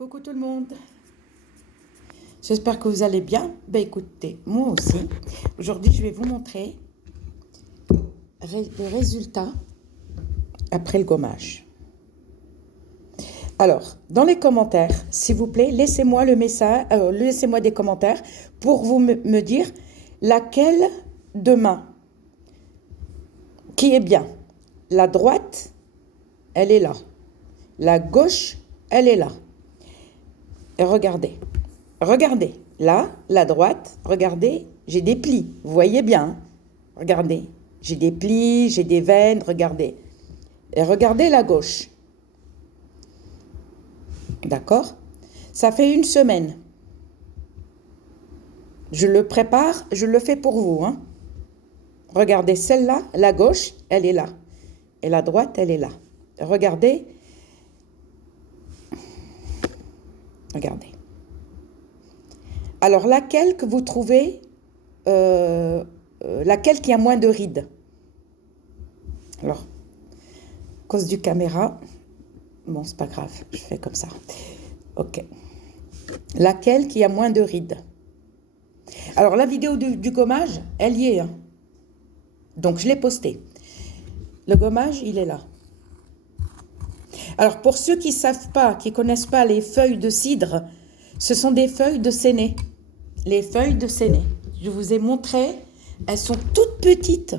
Coucou tout le monde, j'espère que vous allez bien. Ben écoutez, moi aussi. Aujourd'hui, je vais vous montrer le résultat après le gommage. Alors, dans les commentaires, s'il vous plaît, laissez-moi le message, laissez-moi des commentaires pour vous me dire laquelle de main qui est bien. La droite, elle est là. La gauche, elle est là. Et regardez, là, la droite, regardez, j'ai des plis, vous voyez bien, hein? Regardez, j'ai des plis, j'ai des veines, regardez. Et regardez la gauche, d'accord? Ça fait une semaine. Je le prépare, je le fais pour vous, hein? Regardez, celle-là, la gauche, elle est là. Et la droite, elle est là. Regardez. Regardez. Alors, laquelle que vous trouvez, laquelle qui a moins de rides? Alors, à cause du caméra, bon, c'est pas grave, je fais comme ça. Ok. Laquelle qui a moins de rides? Alors, la vidéo du gommage, elle y est, hein. Donc, je l'ai postée. Le gommage, il est là. Alors, pour ceux qui ne savent pas, qui ne connaissent pas les feuilles de cidre, ce sont des feuilles de séné. Les feuilles de séné. Je vous ai montré, elles sont toutes petites.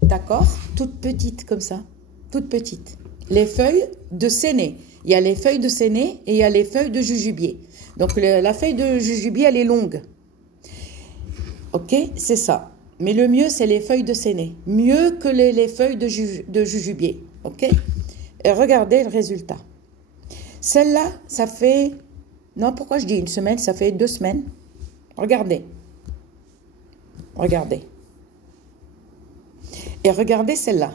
D'accord? Toutes petites comme ça. Toutes petites. Les feuilles de séné. Il y a les feuilles de séné et il y a les feuilles de jujubier. Donc, la feuille de jujubier, elle est longue. Ok? C'est ça. Mais le mieux, c'est les feuilles de séné. Mieux que les feuilles de jujubier. Ok? Et regardez le résultat. Celle-là, ça fait... Non, pourquoi je dis une semaine? Ça fait 2 semaines. Regardez. Regardez. Et regardez celle-là.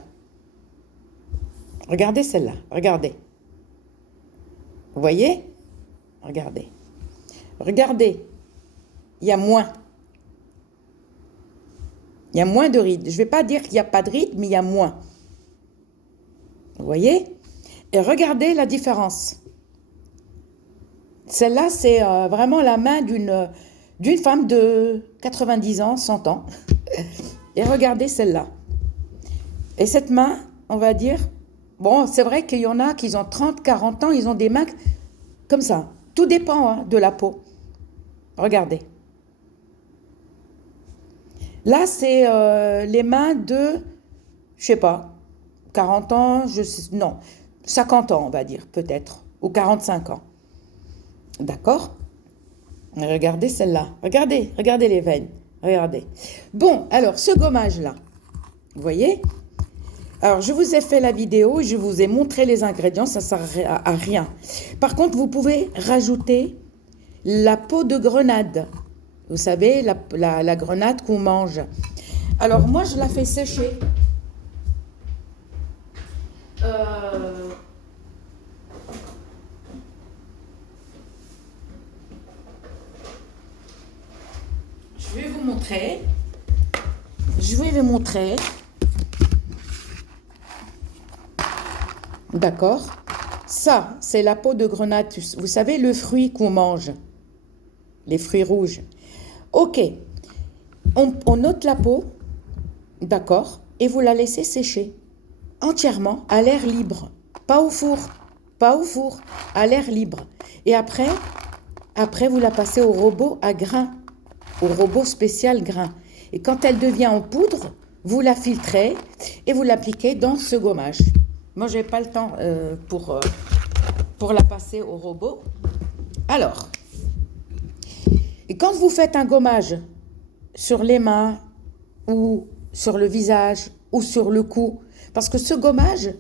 Regardez celle-là. Regardez. Vous voyez? Regardez. Regardez. Il y a moins. Il y a moins de rides. Je ne vais pas dire qu'il n'y a pas de rides, mais il y a moins. Vous voyez? Et regardez la différence. Celle-là, c'est vraiment la main d'une femme de 90 ans, 100 ans. Et regardez celle-là. Et cette main, on va dire... Bon, c'est vrai qu'il y en a qui ont 30, 40 ans, ils ont des mains comme ça. Tout dépend, hein, de la peau. Regardez. Là, c'est les mains de, je sais pas, 40 ans, non, 50 ans, on va dire, peut-être, ou 45 ans. D'accord? Regardez celle-là. Regardez les veines. Regardez. Bon, alors, ce gommage-là, vous voyez? Alors, je vous ai fait la vidéo, je vous ai montré les ingrédients, ça ne sert à rien. Par contre, vous pouvez rajouter la peau de grenade. Vous savez, la grenade qu'on mange. Alors, moi, je la fais sécher. Je vais vous montrer. Je vais vous montrer. D'accord? Ça, c'est la peau de grenade. Vous savez, le fruit qu'on mange. Les fruits rouges. Ok. On ôte la peau. D'accord? Et vous la laissez sécher. Entièrement, à l'air libre. Pas au four. Pas au four. À l'air libre. Et après, vous la passez au robot à grains. Au robot spécial grains. Et quand elle devient en poudre, vous la filtrez et vous l'appliquez dans ce gommage. Moi, je n'ai pas le temps pour la passer au robot. Alors, et quand vous faites un gommage sur les mains ou sur le visage ou sur le cou, parce que ce gommage,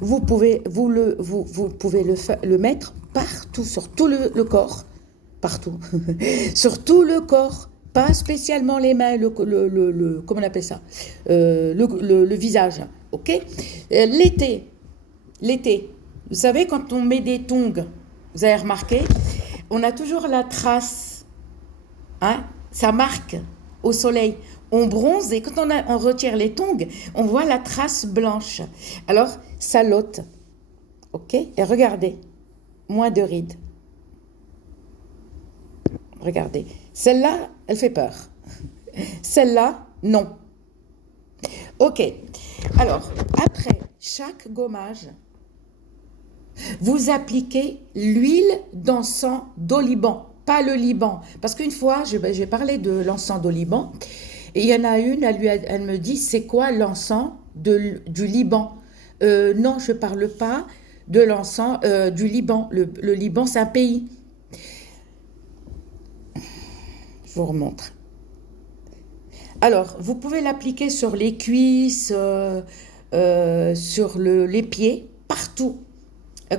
vous pouvez le mettre partout, sur tout le corps, partout, sur tout le corps, pas spécialement les mains, comment on appelle ça, le visage, ok? L'été, vous savez, quand on met des tongs, vous avez remarqué, on a toujours la trace, hein? Ça marque au soleil. On bronze et quand on retire les tongs, on voit la trace blanche. Alors, ça l'ôte. Ok? Et regardez, moins de rides. regardez. Celle-là, elle fait peur. Celle-là, non. Ok. Alors, après chaque gommage, vous appliquez l'huile d'encens d'oliban, pas le Liban. Parce qu'une fois, j'ai parlé de l'encens d'oliban, et il y en a une, elle me dit, c'est quoi l'encens du Liban? Non, je ne parle pas de l'encens du Liban. Le Liban, c'est un pays. Je vous remontre. Alors, vous pouvez l'appliquer sur les cuisses, sur les pieds, partout.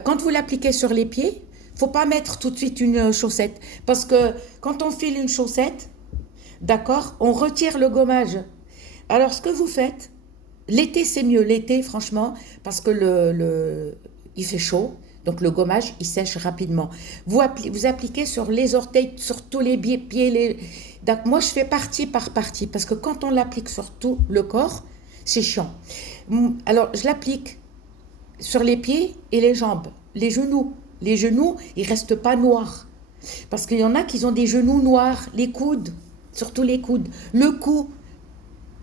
Quand vous l'appliquez sur les pieds, il ne faut pas mettre tout de suite une chaussette. Parce que quand on file une chaussette, d'accord, on retire le gommage. Alors, ce que vous faites, l'été, c'est mieux. L'été, franchement, parce que il fait chaud. Donc, le gommage, il sèche rapidement. Vous appliquez sur les orteils, sur tous les pieds. Donc, moi, je fais partie par partie. Parce que quand on l'applique sur tout le corps, c'est chiant. Alors, je l'applique sur les pieds et les jambes, les genoux. Les genoux, ils ne restent pas noirs. Parce qu'il y en a qui ont des genoux noirs, les coudes, surtout les coudes, le cou,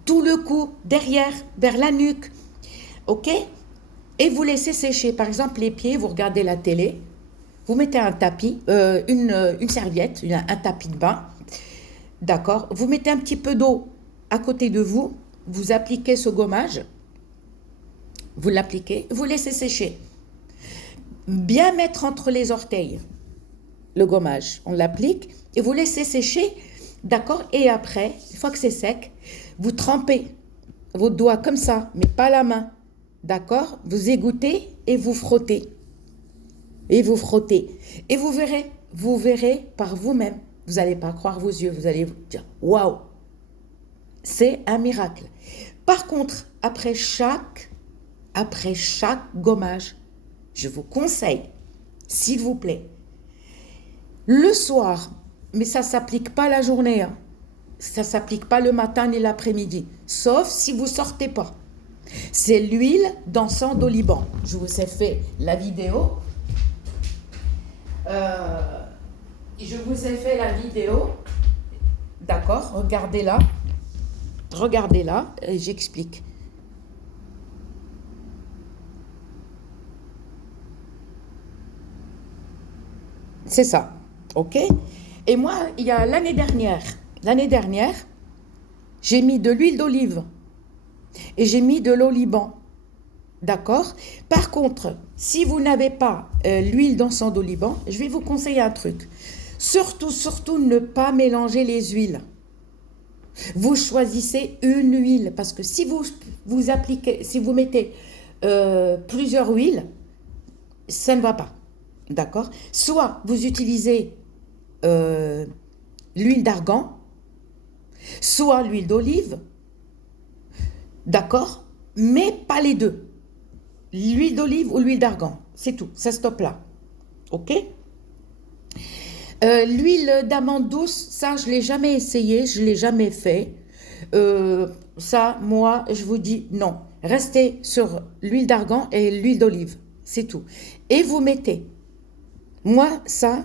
tout le cou, derrière, vers la nuque. Ok? Et vous laissez sécher. Par exemple, les pieds, vous regardez la télé, vous mettez un tapis, une serviette, un tapis de bain. D'accord? Vous mettez un petit peu d'eau à côté de vous, vous appliquez ce gommage. Vous l'appliquez, vous laissez sécher. Bien mettre entre les orteils le gommage. On l'applique et vous laissez sécher. D'accord? Et après, une fois que c'est sec, vous trempez vos doigts comme ça, mais pas la main. D'accord? Vous égouttez et vous frottez. Et vous frottez. Et vous verrez par vous-même. Vous n'allez pas croire vos yeux. Vous allez vous dire, waouh! C'est un miracle. Par contre, après chaque gommage, je vous conseille, s'il vous plaît, le soir, mais ça ne s'applique pas la journée, hein. Ça ne s'applique pas le matin ni l'après-midi, sauf si vous ne sortez pas. C'est l'huile d'encens d'oliban. Je vous ai fait la vidéo. Je vous ai fait la vidéo. D'accord, regardez-la. Regardez-la et j'explique. C'est ça, ok? Et moi, il y a l'année dernière, j'ai mis de l'huile d'olive et j'ai mis de l'oliban, d'accord? Par contre, si vous n'avez pas l'huile d'encens d'oliban, je vais vous conseiller un truc. Surtout, ne pas mélanger les huiles. Vous choisissez une huile, parce que si vous appliquez, si vous mettez plusieurs huiles, ça ne va pas. D'accord? Soit vous utilisez l'huile d'argan, soit l'huile d'olive, d'accord? Mais pas les deux. L'huile d'olive ou l'huile d'argan, c'est tout, ça stoppe là. Ok? L'huile d'amande douce, ça je ne l'ai jamais essayé, je ne l'ai jamais fait. Ça, moi, je vous dis non. Restez sur l'huile d'argan et l'huile d'olive, c'est tout. Et vous mettez. Moi, ça,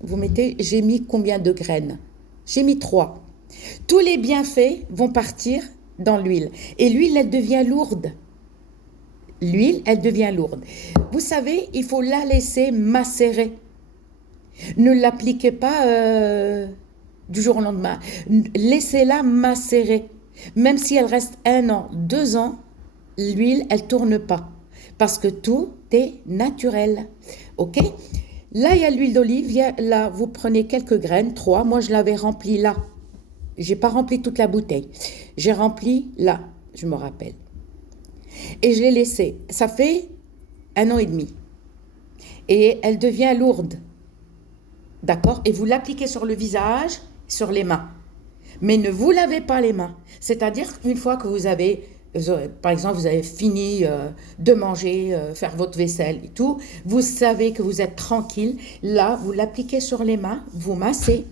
vous mettez, j'ai mis combien de graines? J'ai mis 3. Tous les bienfaits vont partir dans l'huile. Et l'huile, elle devient lourde. L'huile, elle devient lourde. Vous savez, il faut la laisser macérer. Ne l'appliquez pas du jour au lendemain. Laissez-la macérer. Même si elle reste 1 an, 2 ans, l'huile, elle ne tourne pas. Parce que tout est naturel. OK? Là, il y a l'huile d'olive. Là, vous prenez quelques graines, 3. Moi, je l'avais remplie là. Je n'ai pas rempli toute la bouteille. J'ai rempli là, je me rappelle. Et je l'ai laissée. Ça fait 1 an et demi. Et elle devient lourde. D'accord? Et vous l'appliquez sur le visage, sur les mains. Mais ne vous lavez pas les mains. C'est-à-dire qu'une fois que vous avez... Par exemple, vous avez fini de manger, faire votre vaisselle et tout, vous savez que vous êtes tranquille. Là, vous l'appliquez sur les mains, vous massez,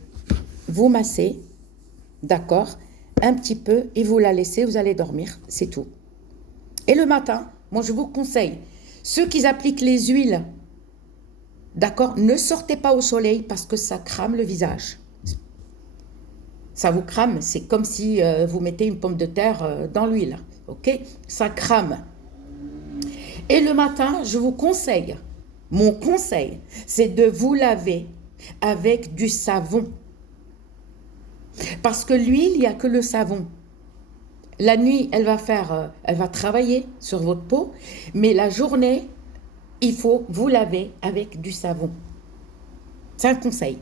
d'accord, un petit peu, et vous la laissez, vous allez dormir, c'est tout. Et le matin, moi je vous conseille, ceux qui appliquent les huiles, d'accord, ne sortez pas au soleil parce que ça crame le visage. Ça vous crame, c'est comme si vous mettez une pomme de terre dans l'huile, ok? Ça crame. Et le matin, je vous conseille, mon conseil, c'est de vous laver avec du savon. Parce que l'huile, il n'y a que le savon. La nuit, elle va travailler sur votre peau, mais la journée, il faut vous laver avec du savon. C'est un conseil.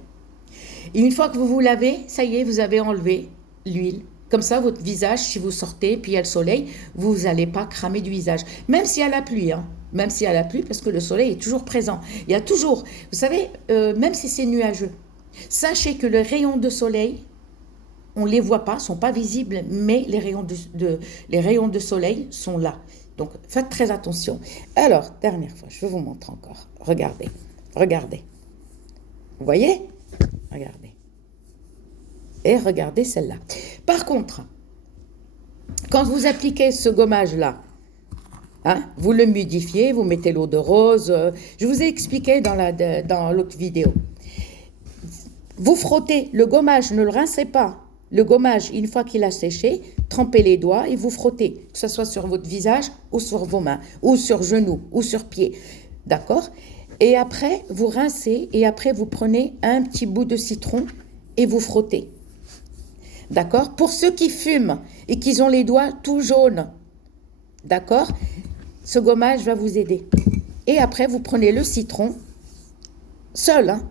Et une fois que vous vous lavez, ça y est, vous avez enlevé l'huile. Comme ça, votre visage, si vous sortez, puis il y a le soleil, vous n'allez pas cramer du visage. Même s'il y a la pluie, hein. Même s'il y a la pluie, parce que le soleil est toujours présent. Il y a toujours, vous savez, même si c'est nuageux, sachez que les rayons de soleil, on ne les voit pas, ne sont pas visibles, mais les rayons de soleil sont là. Donc, faites très attention. Alors, dernière fois, je vais vous montrer encore. Regardez, regardez. Vous voyez? Regardez. Et regardez celle-là. Par contre, quand vous appliquez ce gommage-là, hein, vous le modifiez, vous mettez l'eau de rose. Je vous ai expliqué dans l'autre vidéo. Vous frottez le gommage, ne le rincez pas. Le gommage, une fois qu'il a séché, trempez les doigts et vous frottez, que ce soit sur votre visage ou sur vos mains, ou sur genoux, ou sur pieds. D'accord? Et après, vous rincez et après, vous prenez un petit bout de citron et vous frottez. D'accord? Pour ceux qui fument et qui ont les doigts tout jaunes, d'accord? Ce gommage va vous aider. Et après, vous prenez le citron, seul, hein,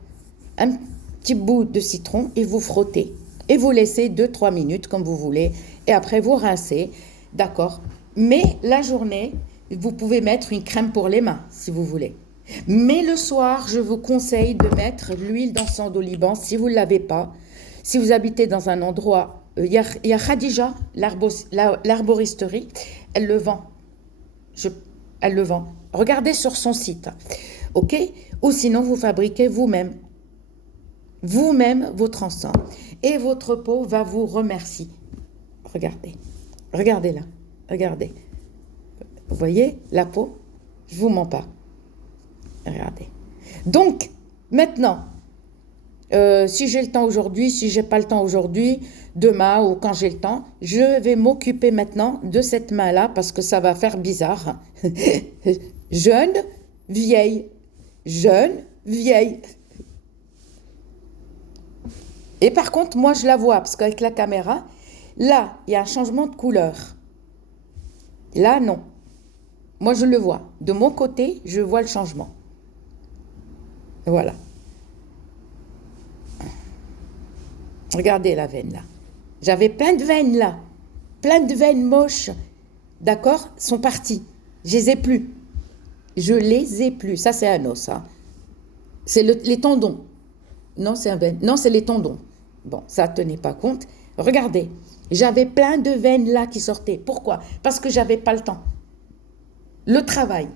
un petit bout de citron et vous frottez. Et vous laissez 2-3 minutes comme vous voulez. Et après, vous rincez. D'accord? Mais la journée, vous pouvez mettre une crème pour les mains, si vous voulez. Mais le soir, je vous conseille de mettre l'huile d'encens d'oliban, si vous ne l'avez pas. Si vous habitez dans un endroit, il y a Khadija, l'arboristerie, elle le vend. Elle le vend. Regardez sur son site. OK? Ou sinon, vous fabriquez vous-même. Vous-même votre encens. Et votre peau va vous remercier. Regardez. Regardez là. Regardez. Vous voyez la peau? Je ne vous mens pas. Regardez. Donc, maintenant, si j'ai le temps aujourd'hui, si j'ai pas le temps aujourd'hui, demain ou quand j'ai le temps, je vais m'occuper maintenant de cette main-là parce que ça va faire bizarre. Jeune, vieille. Jeune, vieille. Et par contre, moi, je la vois parce qu'avec la caméra, là, il y a un changement de couleur. Là, non. Moi, je le vois. De mon côté, je vois le changement. Voilà. Regardez la veine là. J'avais plein de veines là. Plein de veines moches. D'accord? Sont parties. Je les ai plus. Je les ai plus. Ça, c'est un os. Hein. C'est les tendons. Non, c'est un veine. Non, c'est les tendons. Bon, ça, tenez pas compte. Regardez. J'avais plein de veines là qui sortaient. Pourquoi? Parce que j'avais pas le temps. Le travail.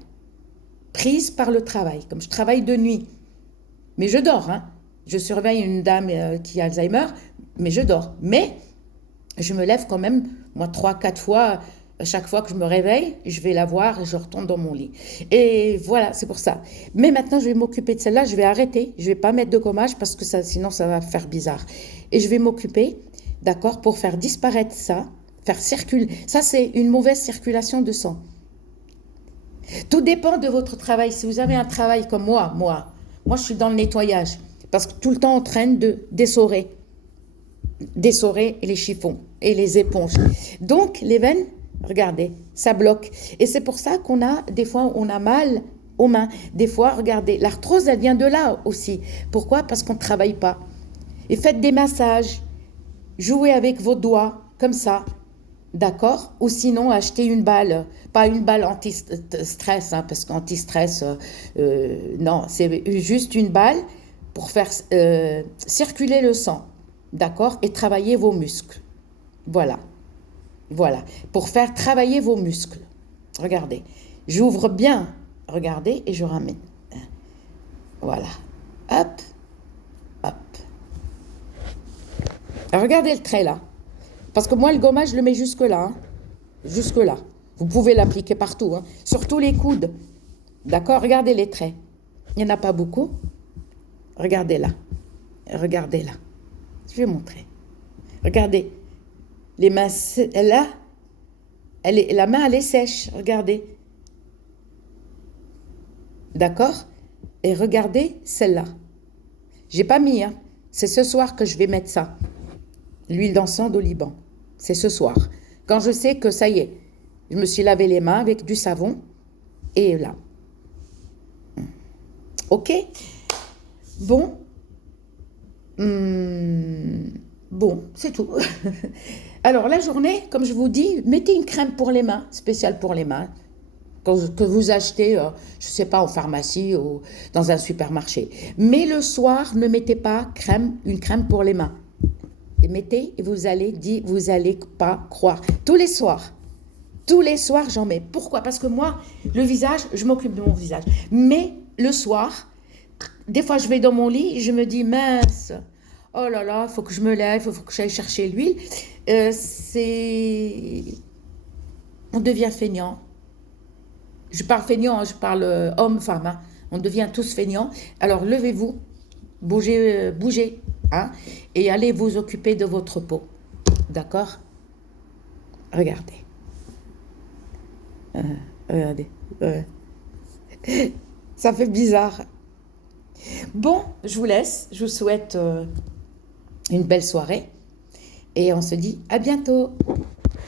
Prise par le travail. Comme je travaille de nuit. Mais je dors, hein. Je surveille une dame qui a Alzheimer, mais je dors. Mais je me lève quand même, moi, 3-4 fois, chaque fois que je me réveille, je vais la voir et je retourne dans mon lit. Et voilà, c'est pour ça. Mais maintenant, je vais m'occuper de celle-là, je vais arrêter. Je ne vais pas mettre de gommage parce que ça, sinon, ça va faire bizarre. Et je vais m'occuper, d'accord, pour faire disparaître ça, faire circuler. Ça, c'est une mauvaise circulation de sang. Tout dépend de votre travail. Si vous avez un travail comme moi, je suis dans le nettoyage. Parce que tout le temps en train de dessorer les chiffons et les éponges. Donc, les veines, regardez, ça bloque. Et c'est pour ça des fois, on a mal aux mains. Des fois, regardez, l'arthrose, elle vient de là aussi. Pourquoi? Parce qu'on ne travaille pas. Et faites des massages. Jouez avec vos doigts, comme ça. D'accord? Ou sinon, achetez une balle. Pas une balle anti-stress, hein, parce qu'anti-stress, non, c'est juste une balle pour faire circuler le sang, d'accord? Et travailler vos muscles. Voilà. Voilà. Pour faire travailler vos muscles. Regardez. J'ouvre bien. Regardez et je ramène. Voilà. Hop. Hop. Alors, regardez le trait là. Parce que moi, le gommage, je le mets jusque là. Hein. Jusque là. Vous pouvez l'appliquer partout. Hein. Surtout les coudes. D'accord? Regardez les traits. Il n'y en a pas beaucoup. Regardez là. Regardez là. Je vais montrer. Regardez. Les mains, là, la main, elle est sèche. Regardez. D'accord? Et regardez celle-là. J'ai pas mis, hein. C'est ce soir que je vais mettre ça. L'huile d'encens d'oliban. C'est ce soir. Quand je sais que ça y est, je me suis lavé les mains avec du savon. Et là. Ok? Bon. Bon, c'est tout. Alors, la journée, comme je vous dis, mettez une crème pour les mains, spéciale pour les mains, que vous achetez, je ne sais pas, en pharmacie ou dans un supermarché. Mais le soir, ne mettez pas une crème pour les mains. Et mettez, et vous allez pas croire. Tous les soirs, j'en mets. Pourquoi? Parce que moi, le visage, je m'occupe de mon visage. Mais le soir, des fois, je vais dans mon lit et je me dis, mince, oh là là, il faut que je me lève, il faut que j'aille chercher l'huile. On devient feignant. Je parle feignant, hein, je parle homme-femme. Hein. On devient tous feignants. Alors, levez-vous, bougez, hein, et allez vous occuper de votre peau. D'accord? Regardez. Regardez. Ça fait bizarre. Bon, je vous laisse. Je vous souhaite une belle soirée. Et on se dit à bientôt.